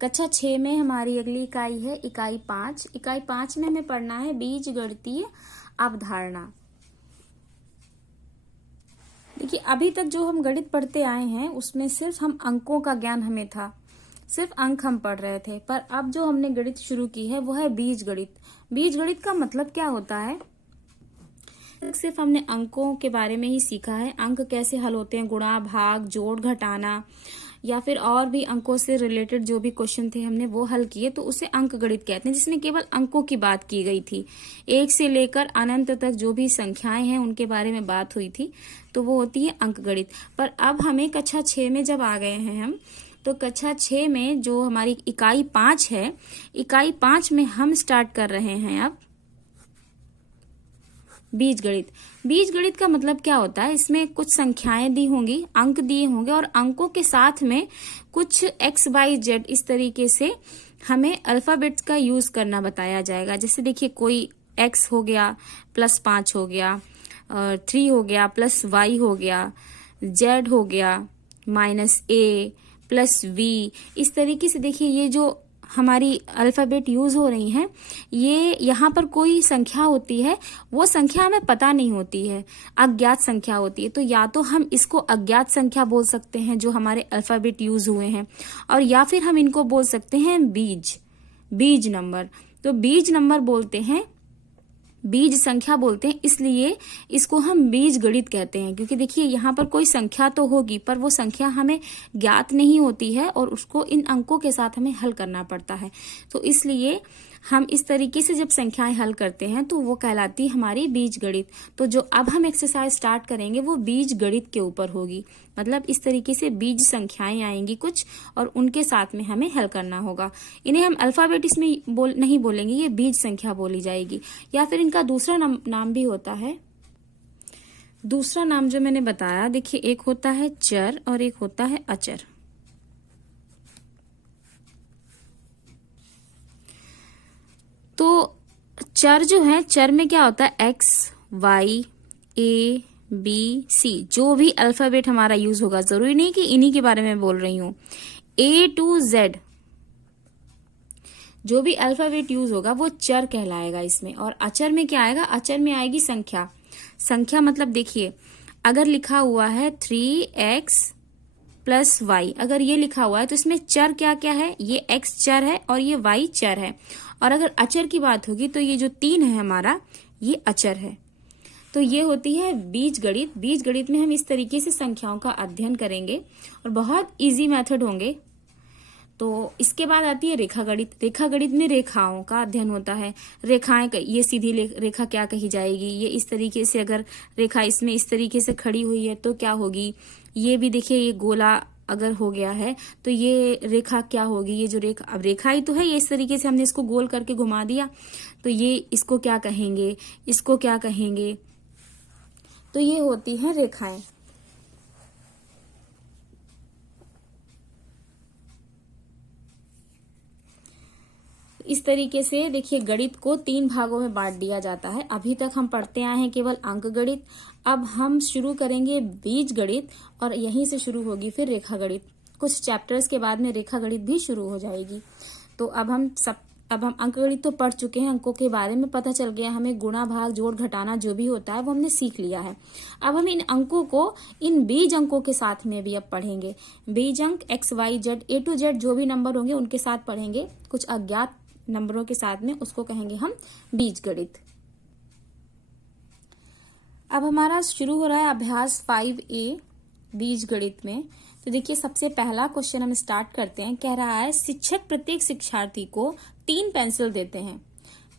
कक्षा 6 में हमारी अगली इकाई है इकाई 5। इकाई 5 में हमें पढ़ना है बीजगणितीय अवधारणा। देखिए, अभी तक जो हम गणित पढ़ते आए हैं उसमें सिर्फ हम अंकों का ज्ञान हमें था, सिर्फ अंक हम पढ़ रहे थे। पर अब जो हमने गणित शुरू की है वो है बीजगणित। बीजगणित का मतलब क्या होता है? सिर्फ हमने अंकों के बारे में ही सीखा है, अंक कैसे हल होते हैं, गुणा, भाग, जोड़, घटाना, या फिर और भी अंकों से रिलेटेड जो भी क्वेश्चन थे हमने वो हल किए, तो उसे अंक गणित कहते हैं, जिसमें केवल अंकों की बात की गई थी। 1 से लेकर अनंत तक जो भी संख्याएं हैं उनके बारे में बात हुई थी, तो वो होती है अंक गणित। पर अब हमें कक्षा 6 में जब आ गए हैं हम, तो कक्षा 6 में जो हमारी इकाई 5 है, इकाई 5 में हम स्टार्ट कर रहे हैं अब बीजगणित। बीजगणित का मतलब क्या होता है? इसमें कुछ संख्याएं दी होंगी, अंक दिए होंगे, और अंकों के साथ में कुछ x, y, z इस तरीके से हमें अल्फाबेट्स का यूज करना बताया जाएगा। जैसे देखिए, कोई x हो गया +5 हो गया, 3 हो गया +y हो गया, z हो गया -a +v। इस तरीके से देखिए, ये जो हमारी अल्फाबेट यूज हो रही हैं, ये यहाँ पर कोई संख्या होती है, वो संख्या हमें पता नहीं होती है, अज्ञात संख्या होती है। तो या तो हम इसको अज्ञात संख्या बोल सकते हैं जो हमारे अल्फाबेट यूज हुए हैं, और या फिर हम इनको बोल सकते हैं बीज नंबर। तो बीज नंबर बोलते हैं, बीज संख्या बोलते हैं, इसलिए इसको हम बीज गणित कहते हैं। क्योंकि देखिए, यहाँ पर कोई संख्या तो होगी, पर वो संख्या हमें ज्ञात नहीं होती है और उसको इन अंकों के साथ हमें हल करना पड़ता है। तो इसलिए हम इस तरीके से जब संख्याएं हल करते हैं तो वो कहलाती है हमारी बीज गणित। तो जो अब हम एक्सरसाइज स्टार्ट करेंगे वो बीज गणित के ऊपर होगी। मतलब इस तरीके से बीज संख्याएं आएंगी कुछ, और उनके साथ में हमें हल करना होगा। इन्हें हम अल्फाबेट इसमें नहीं बोलेंगे, ये बीज संख्या बोली जाएगी। या फिर इनका दूसरा नाम भी होता है। दूसरा नाम जो मैंने बताया, देखिए, एक होता है चर और एक होता है अचर। तो चर जो है, चर में क्या होता है? x, y, a, b, c, जो भी अल्फाबेट हमारा यूज होगा, जरूरी नहीं कि इन्हीं के बारे में बोल रही हूं, a to z जो भी अल्फाबेट यूज होगा वो चर कहलाएगा इसमें। और अचर में क्या आएगा? अचर में आएगी संख्या। संख्या मतलब देखिए, अगर लिखा हुआ है 3x + y, अगर ये लिखा हुआ है तो इसमें चर क्या क्या है? ये x चर है और ये y चर है। और अगर अचर की बात होगी तो ये जो 3 है हमारा, ये अचर है। तो ये होती है बीज गणित। बीज गणित में हम इस तरीके से संख्याओं का अध्ययन करेंगे और बहुत इजी मेथड होंगे। तो इसके बाद आती है रेखा गणित। रेखा गणित में रेखाओं का अध्ययन होता है। रेखाएं, ये सीधी रेखा क्या कही जाएगी? ये इस तरीके से, अगर रेखा इसमें इस तरीके से खड़ी हुई है तो क्या होगी? ये भी देखिए, ये गोला अगर हो गया है तो ये रेखा क्या होगी? ये जो रेखा, अब रेखा ही तो है, ये इस तरीके से हमने इसको गोल करके घुमा दिया, तो ये इसको क्या कहेंगे, इसको क्या कहेंगे? तो ये होती है रेखाएं। इस तरीके से देखिए, गणित को 3 भागों में बांट दिया जाता है। अभी तक हम पढ़ते आए हैं केवल अंक गणित, अब हम शुरू करेंगे बीज गणित, और यहीं से शुरू होगी फिर रेखा गणित। कुछ चैप्टर्स के बाद में रेखा गणित भी शुरू हो जाएगी। तो अब हम अंक गणित तो पढ़ चुके हैं, अंकों के बारे में पता चल गया हमें, गुणा, भाग, जोड़, घटाना जो भी होता है वो हमने सीख लिया है। अब हम इन अंकों को इन बीज अंकों के साथ में भी अब पढ़ेंगे। बीज अंक x, y, z, a to z जो भी नंबर होंगे उनके साथ पढ़ेंगे, कुछ अज्ञात नंबरों के साथ में, उसको कहेंगे हम बीज गणित। अब हमारा शुरू हो रहा है अभ्यास 5A बीज गणित में। तो देखिए, सबसे पहला क्वेश्चन हम स्टार्ट करते हैं। कह रहा है, शिक्षक प्रत्येक शिक्षार्थी को 3 पेंसिल देते हैं।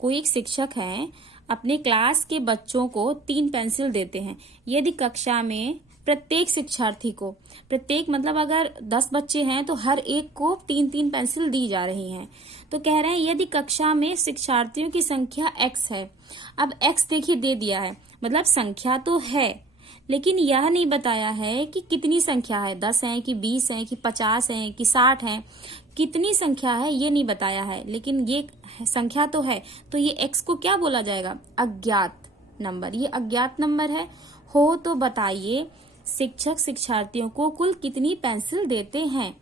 कोई एक शिक्षक है, अपने क्लास के बच्चों को 3 पेंसिल देते हैं। यदि कक्षा में प्रत्येक शिक्षार्थी को, प्रत्येक मतलब अगर 10 बच्चे हैं तो हर एक को 3-3 पेंसिल दी जा रही हैं। तो कह रहे हैं, यदि कक्षा में शिक्षार्थियों की संख्या x है। अब x देखिए दे दिया है, मतलब संख्या तो है, लेकिन यह नहीं बताया है कि कितनी संख्या है, 10 है कि 20 है कि 50 है कि 60 है, कितनी संख्या है ये नहीं बताया है, लेकिन ये संख्या तो है। तो ये x को क्या बोला जाएगा? अज्ञात नंबर। ये अज्ञात नंबर है। हो तो बताइए, शिक्षक शिक्षार्थियों को कुल कितनी पेंसिल देते हैं?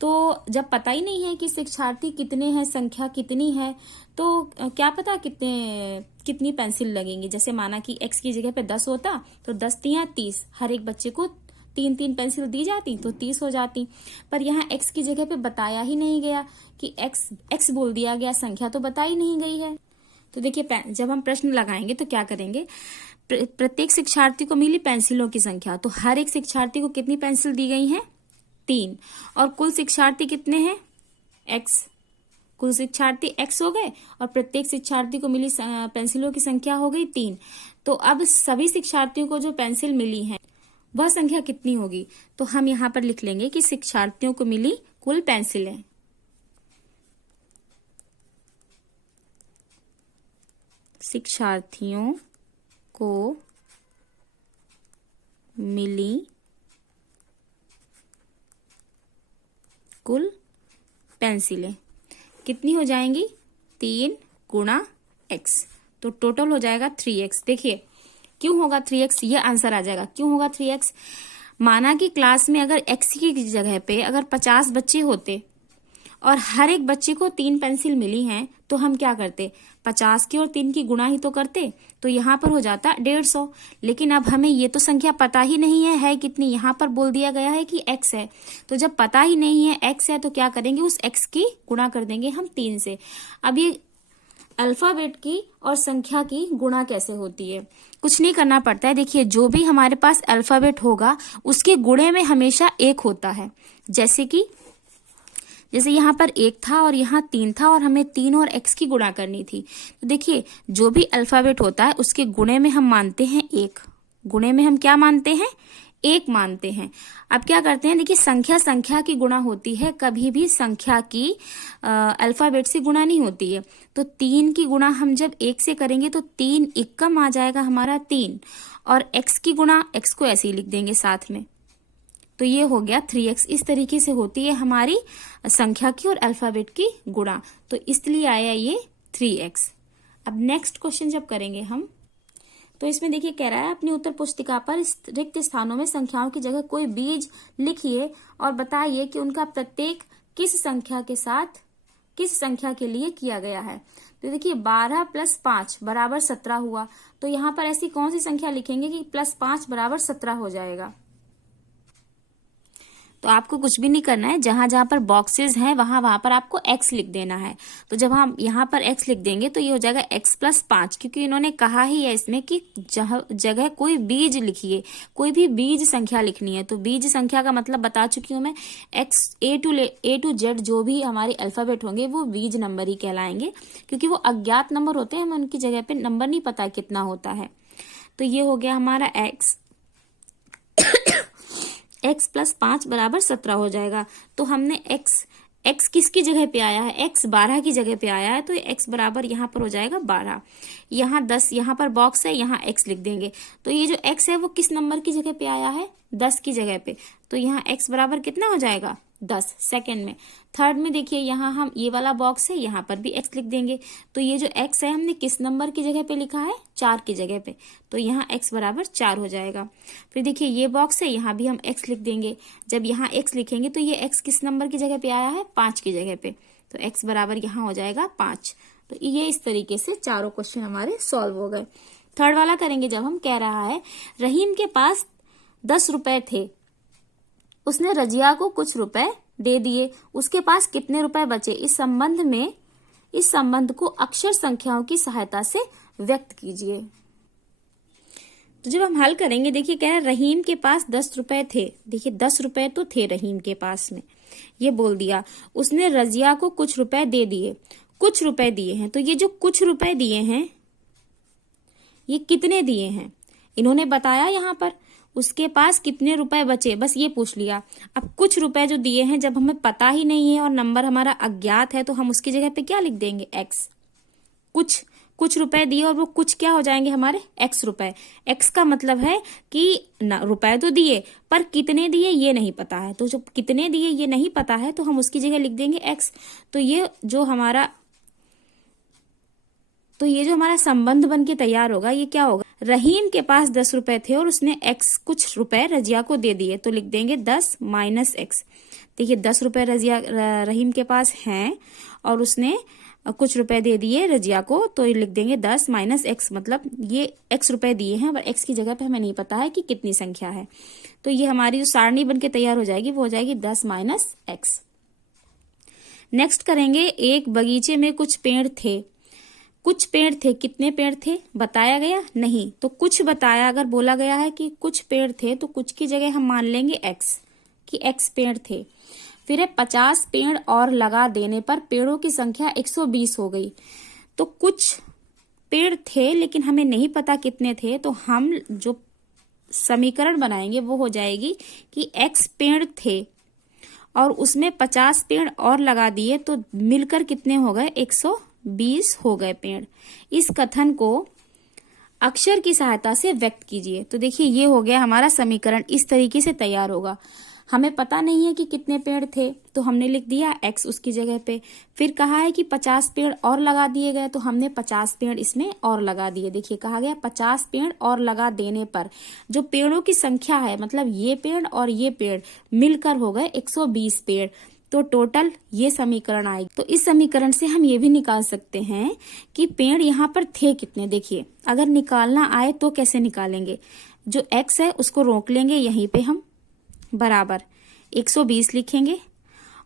तो जब पता ही नहीं है कि शिक्षार्थी कितने हैं, संख्या कितनी है, तो क्या पता कितनी पेंसिल लगेंगी। जैसे माना कि x की जगह पे 10 होता तो 10 तियां 30, हर एक बच्चे को 3-3 पेंसिल दी जाती तो 30 हो जाती। पर यहाँ x की जगह पे बताया ही नहीं गया कि x बोल दिया गया, संख्या तो बताई नहीं गई है। तो देखिए जब हम प्रश्न लगाएंगे तो क्या करेंगे, प्रत्येक शिक्षार्थी को मिली पेंसिलों की संख्या, तो हर एक शिक्षार्थी को कितनी पेंसिल दी गई है, 3। और कुल शिक्षार्थी कितने हैं, x, कुल शिक्षार्थी x हो गए और प्रत्येक शिक्षार्थी को मिली पेंसिलों की संख्या हो गई 3। तो अब सभी शिक्षार्थियों को जो पेंसिल मिली है वह संख्या कितनी होगी, तो हम यहाँ पर लिख लेंगे कि शिक्षार्थियों को मिली कुल पेंसिलें। शिक्षार्थियों को मिली कुल पेंसिलें कितनी हो जाएंगी, 3 गुणा x, तो टोटल हो जाएगा 3x। देखिए क्यों होगा 3x, ये आंसर आ जाएगा क्यों होगा 3x। माना कि क्लास में अगर x की जगह पे अगर 50 बच्चे होते और हर एक बच्चे को 3 पेंसिल मिली हैं, तो हम क्या करते, 50 की और 3 की गुणा ही तो करते, तो यहाँ पर हो जाता 150। लेकिन अब हमें ये तो संख्या पता ही नहीं है कितनी, यहाँ पर बोल दिया गया है कि x है। तो जब पता ही नहीं है x है तो क्या करेंगे, उस x की गुणा कर देंगे हम 3 से। अब ये अल्फाबेट की और संख्या की गुणा कैसे होती है, कुछ नहीं करना पड़ता है। देखिए जो भी हमारे पास अल्फाबेट होगा उसके गुणे में हमेशा 1 होता है। जैसे यहाँ पर 1 था और यहाँ 3 था और हमें 3 और x की गुणा करनी थी। तो देखिए जो भी अल्फाबेट होता है उसके गुणे में हम मानते हैं 1, गुणे में हम क्या मानते हैं, 1 मानते हैं। अब क्या करते हैं, देखिए संख्या की गुणा होती है, कभी भी संख्या की अल्फाबेट से गुणा नहीं होती है। तो 3 की गुणा हम जब 1 से करेंगे तो 3 एकम आ जाएगा हमारा 3, और x की गुणा x को ऐसे ही लिख देंगे साथ में, तो ये हो गया 3x। इस तरीके से होती है हमारी संख्या की और अल्फाबेट की गुणा, तो इसलिए आया ये 3x। अब नेक्स्ट क्वेश्चन जब करेंगे हम, तो इसमें देखिए कह रहा है अपनी उत्तर पुस्तिका पर रिक्त स्थानों में संख्याओं की जगह कोई बीज लिखिए और बताइए कि उनका प्रत्येक किस संख्या के लिए किया गया है। तो देखिए 12 + 5 = 17 हुआ, तो यहाँ पर ऐसी कौन सी संख्या लिखेंगे कि +5 = 17 हो जाएगा। तो आपको कुछ भी नहीं करना है, जहां जहां पर बॉक्सेस हैं वहां पर आपको x लिख देना है। तो जब हम यहाँ पर x लिख देंगे तो ये हो जाएगा x + 5, क्योंकि इन्होंने कहा ही है इसमें कि जगह कोई बीज लिखिए, कोई भी बीज संख्या लिखनी है। तो बीज संख्या का मतलब बता चुकी हूँ मैं, A to Z जो भी हमारे अल्फाबेट होंगे वो बीज नंबर ही कहलाएंगे, क्योंकि वो अज्ञात नंबर होते हैं, हमें उनकी जगह पे नंबर नहीं पता कितना होता है। तो ये हो गया हमारा x + 5 = 17 हो जाएगा। तो हमने x किसकी जगह पे आया है, x 12 की जगह पे आया है, तो x बराबर यहाँ पर हो जाएगा 12। यहाँ 10 यहाँ पर बॉक्स है, यहाँ x लिख देंगे। तो ये जो x है वो किस नंबर की जगह पे आया है, 10 की जगह पे, तो यहाँ x बराबर कितना हो जाएगा, 10। सेकंड में, थर्ड में देखिए यहाँ हम ये वाला बॉक्स है, यहाँ पर भी x लिख देंगे। तो ये जो x है हमने किस नंबर की जगह पे लिखा है, 4 की जगह पे, तो यहाँ x बराबर 4 हो जाएगा। फिर देखिए ये बॉक्स है, यहाँ भी हम x लिख देंगे। जब यहाँ x लिखेंगे तो ये x किस नंबर की जगह पे आया है, 5 की जगह पे, तो x बराबर यहाँ हो जाएगा 5। तो ये इस तरीके से चारों क्वेश्चन हमारे सॉल्व हो गए। थर्ड वाला करेंगे जब हम, कह रहा है रहीम के पास 10 रुपए थे, उसने रजिया को कुछ रुपए दे दिए, उसके पास कितने रुपए बचे। इस संबंध को अक्षर संख्याओं की सहायता से व्यक्त कीजिए। तो जब हम हल करेंगे, देखिए कह रहा है रहीम के पास 10 रुपए थे। देखिए 10 रुपए तो थे रहीम के पास में, ये बोल दिया। उसने रजिया को कुछ रुपए दे दिए, कुछ रुपए दिए हैं। तो ये जो कुछ रुपए दिए हैं ये कितने दिए हैं इन्होंने बताया, यहाँ पर उसके पास कितने रुपए बचे, बस ये पूछ लिया। अब कुछ रुपए जो दिए हैं, जब हमें पता ही नहीं है और नंबर हमारा अज्ञात है, तो हम उसकी जगह पे क्या लिख देंगे, x। कुछ रुपए दिए और वो कुछ क्या हो जाएंगे हमारे, x रुपए। x का मतलब है कि रुपए तो दिए पर कितने दिए ये नहीं पता है, तो जब कितने दिए ये नहीं पता है तो हम उसकी जगह लिख देंगे x। तो ये जो हमारा संबंध बन के तैयार होगा, ये क्या होगा, रहीम के पास 10 रुपए थे और उसने x कुछ रुपए रजिया को दे दिए, तो लिख देंगे 10 - x। देखिए 10 रुपए रहीम के पास हैं और उसने कुछ रुपए दे दिए रजिया को, तो ये लिख देंगे 10 माइनस एक्स, मतलब ये एक्स रुपए दिए हैं और एक्स की जगह पे हमें नहीं पता है कि कितनी संख्या है। तो ये हमारी जो सारणी बनके तैयार हो जाएगी वो हो जाएगी 10 माइनस एक्स। नेक्स्ट करेंगे, एक बगीचे में कुछ पेड़ थे। कुछ पेड़ थे, कितने पेड़ थे बताया गया नहीं, तो कुछ बताया। अगर बोला गया है कि कुछ पेड़ थे तो कुछ की जगह हम मान लेंगे एक्स, कि एक्स पेड़ थे। फिर है 50 पेड़ और लगा देने पर पेड़ों की संख्या 120 हो गई। तो कुछ पेड़ थे लेकिन हमें नहीं पता कितने थे, तो हम जो समीकरण बनाएंगे वो हो जाएगी कि एक्स पेड़ थे और उसमें 50 पेड़ और लगा दिए तो मिलकर कितने हो गए, 120 हो गए पेड़। इस कथन को अक्षर की सहायता से व्यक्त कीजिए। तो देखिए ये हो गया हमारा समीकरण, इस तरीके से तैयार होगा। हमें पता नहीं है कि कितने पेड़ थे तो हमने लिख दिया x उसकी जगह पे। फिर कहा है कि 50 पेड़ और लगा दिए गए तो हमने 50 पेड़ इसमें और लगा दिए। देखिए कहा गया 50 पेड़ और लगा देने पर जो पेड़ों की संख्या है, मतलब ये पेड़ और ये पेड़ मिलकर हो गए 120 पेड़। तो टोटल ये समीकरण आएगी। तो इस समीकरण से हम ये भी निकाल सकते हैं कि पेड़ यहाँ पर थे कितने। देखिए अगर निकालना आए तो कैसे निकालेंगे, जो x है उसको रोक लेंगे यहीं पे हम, बराबर 120 लिखेंगे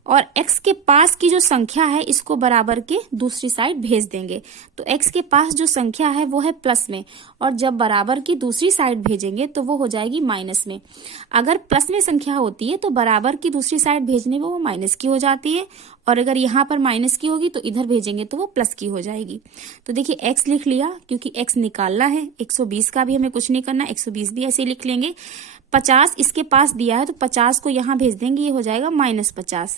और x के पास की जो संख्या है इसको बराबर के दूसरी साइड भेज देंगे। तो x के पास जो संख्या है वो है प्लस में, और जब बराबर की दूसरी साइड भेजेंगे तो वो हो जाएगी माइनस में। अगर प्लस में संख्या होती है तो बराबर की दूसरी साइड भेजने में वो माइनस की हो जाती है, और अगर यहाँ पर माइनस की होगी तो इधर भेजेंगे तो वो प्लस की हो जाएगी। तो देखिए x लिख लिया क्योंकि x निकालना है, 120 का भी हमें कुछ नहीं करना, 120 भी ऐसे लिख लेंगे। 50 इसके पास दिया है तो 50 को यहाँ भेज देंगे, ये हो जाएगा -50,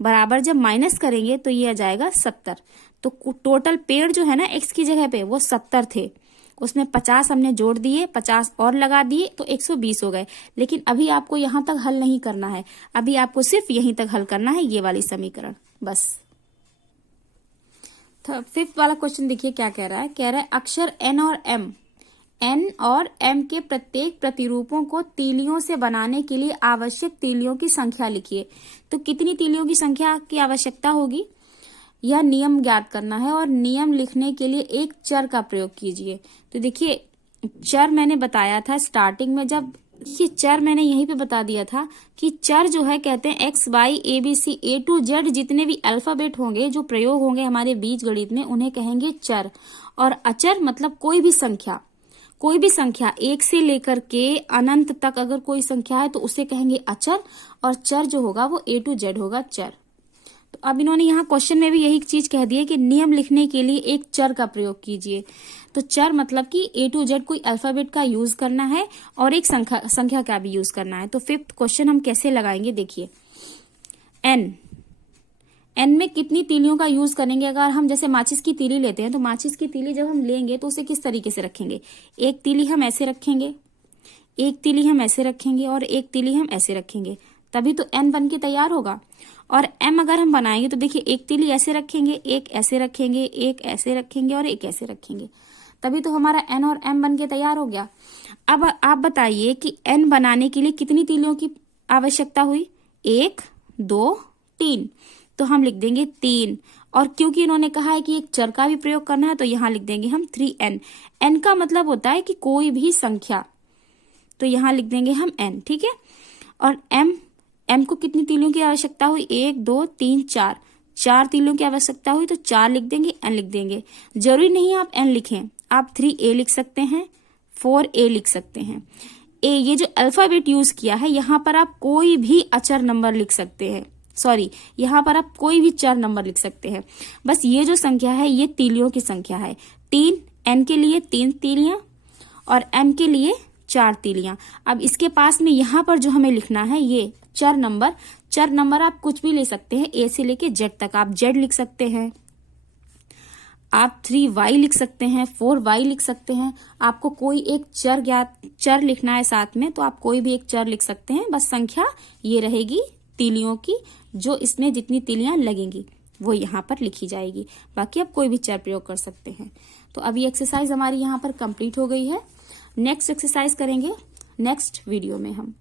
बराबर जब माइनस करेंगे तो ये आ जाएगा 70। तो टोटल पेड़ जो है ना x की जगह पे वो 70 थे, उसमें 50 हमने जोड़ दिए, 50 और लगा दिए तो 120 हो गए। लेकिन अभी आपको यहाँ तक हल नहीं करना है, अभी आपको सिर्फ यहीं तक हल करना है, ये वाली समीकरण बस। तो 5th वाला क्वेश्चन देखिए क्या कह रहा है। कह रहा है अक्षर n और m के प्रत्येक प्रतिरूपों को तीलियों से बनाने के लिए आवश्यक तीलियों की संख्या लिखिए। तो कितनी तीलियों की संख्या की आवश्यकता होगी, यह नियम ज्ञात करना है, और नियम लिखने के लिए एक चर का प्रयोग कीजिए। तो देखिए चर मैंने बताया था स्टार्टिंग में, जब ये चर मैंने यहीं पे बता दिया था कि चर जो है कहते हैं x y a b c a to z जितने भी अल्फाबेट होंगे जो प्रयोग होंगे हमारे बीज गणित में उन्हें कहेंगे चर। और अचर मतलब कोई भी संख्या, कोई भी संख्या 1 से लेकर के अनंत तक अगर कोई संख्या है तो उसे कहेंगे अचर, और चर जो होगा वो A to Z होगा चर। तो अब इन्होंने यहाँ क्वेश्चन में भी यही चीज कह दी है कि नियम लिखने के लिए एक चर का प्रयोग कीजिए। तो चर मतलब कि A to Z कोई अल्फाबेट का यूज करना है और एक संख्या का भी यूज करना है। तो 5th क्वेश्चन हम कैसे लगाएंगे, देखिए n में कितनी तीलियों का यूज करेंगे। अगर हम जैसे माचिस की तीली लेते हैं तो माचिस की तीली जब हम लेंगे तो उसे किस तरीके से रखेंगे, एक तीली हम ऐसे रखेंगे, एक तीली हम ऐसे रखेंगे और एक तीली हम ऐसे रखेंगे, तभी तो n बन के तैयार होगा। और m अगर हम बनाएंगे तो देखिए एक तीली ऐसे रखेंगे, एक ऐसे रखेंगे, एक ऐसे रखेंगे और एक ऐसे रखेंगे, तभी तो हमारा n और m बन के तैयार हो गया। अब आप बताइए कि n बनाने के लिए कितनी तीलियों की आवश्यकता हुई, 1 2 3, तो हम लिख देंगे 3। और क्योंकि इन्होंने कहा है कि एक चर का भी प्रयोग करना है तो यहाँ लिख देंगे हम 3n। n का मतलब होता है कि कोई भी संख्या, तो यहाँ लिख देंगे हम n, ठीक है। और m को कितनी तीलियों की आवश्यकता हुई, 1 2 3 4, 4 तीलियों की आवश्यकता हुई तो 4 लिख देंगे, n लिख देंगे। जरूरी नहीं आप n लिखें, आप 3a लिख सकते हैं, 4a लिख सकते हैं। a ये जो अल्फाबेट यूज किया है यहाँ पर आप कोई भी अचर नंबर लिख सकते हैं, यहाँ पर आप कोई भी चर नंबर लिख सकते हैं। बस ये जो संख्या है ये तीलियों की संख्या है, 3 n के लिए 3 तीलियां और m के लिए 4 तीलियां। अब इसके पास में यहाँ पर जो हमें लिखना है ये चर नंबर आप कुछ भी ले सकते हैं, a से लेके z तक। आप z लिख सकते हैं, आप 3y लिख सकते हैं, 4y लिख सकते हैं। आपको कोई एक चर लिखना है साथ में तो आप कोई भी एक चर लिख सकते हैं। बस संख्या ये रहेगी तीलियों की, जो इसमें जितनी तीलियां लगेंगी वो यहाँ पर लिखी जाएगी। बाकी आप कोई भी चर प्रयोग कर सकते हैं। तो अभी एक्सरसाइज हमारी यहाँ पर कंप्लीट हो गई है। नेक्स्ट एक्सरसाइज करेंगे नेक्स्ट वीडियो में हम।